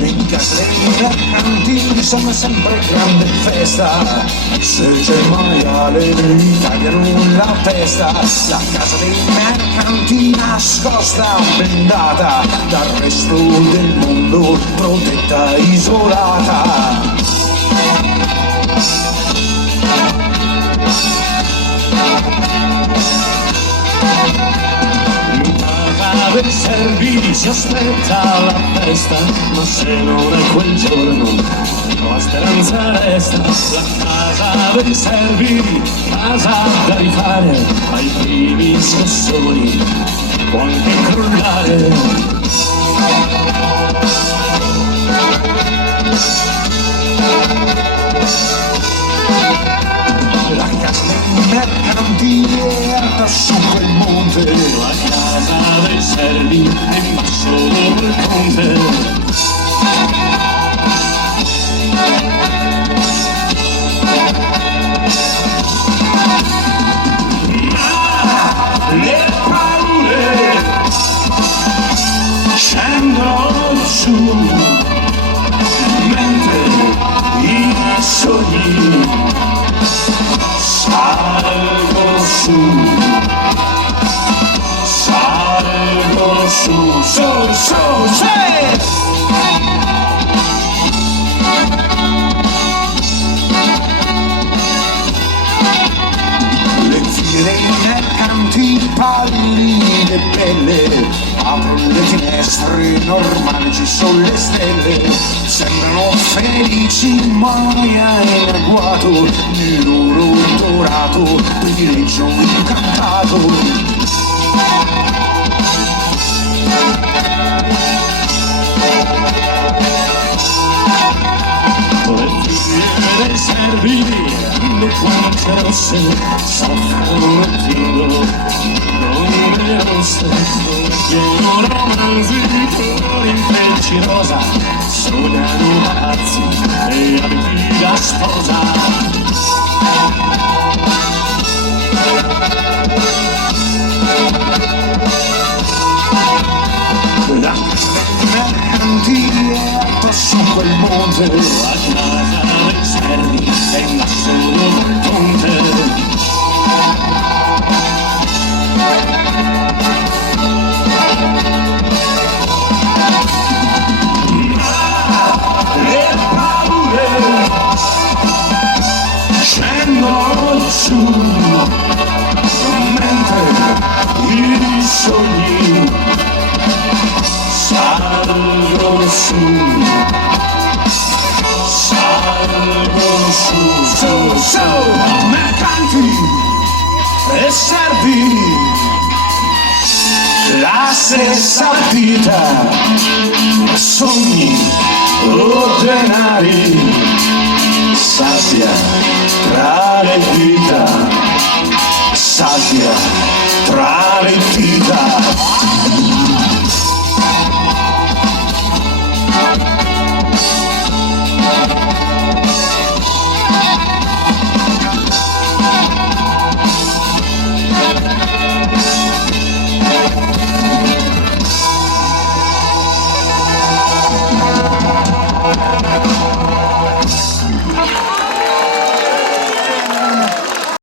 In casa dei mercanti sono sempre grande festa, se c'è il maiale gli tagliano la testa. La casa dei mercanti nascosta, blindata dal resto del mondo, protetta, isolata. Per serviri si aspetta la festa, ma se non è quel giorno la speranza resta. La casa dei serviri, casa da rifare, ai primi scassoni può anche crollare. La casa dei mercanti è alta su quel monte, la casa dei servi è in basso dopo il ponte. Ma le paure scendono su, mentre i sogni salgo su, salgo su, Le figlie dei mercanti pallide belle aprono le finestre, normali ci sono le stelle. Sembrano felici ma in agguato, il loro dorato privilegio incantato. Le figlie dei servili, le guance rosse, soffrono e fingono donne rosse. Leggono romanzi con intrecci rosa, sognano palazzi e abiti da sposa. La casa dei mercanti è alta su quel monte, la casa dei servi è in basso dopo il ponte. Le paure scendono su, mentre i sogni salgo su, salgo su, mercanti e servi, la stessa vita, sogni o denari, sabbia tra le dita, sabbia tra le dita.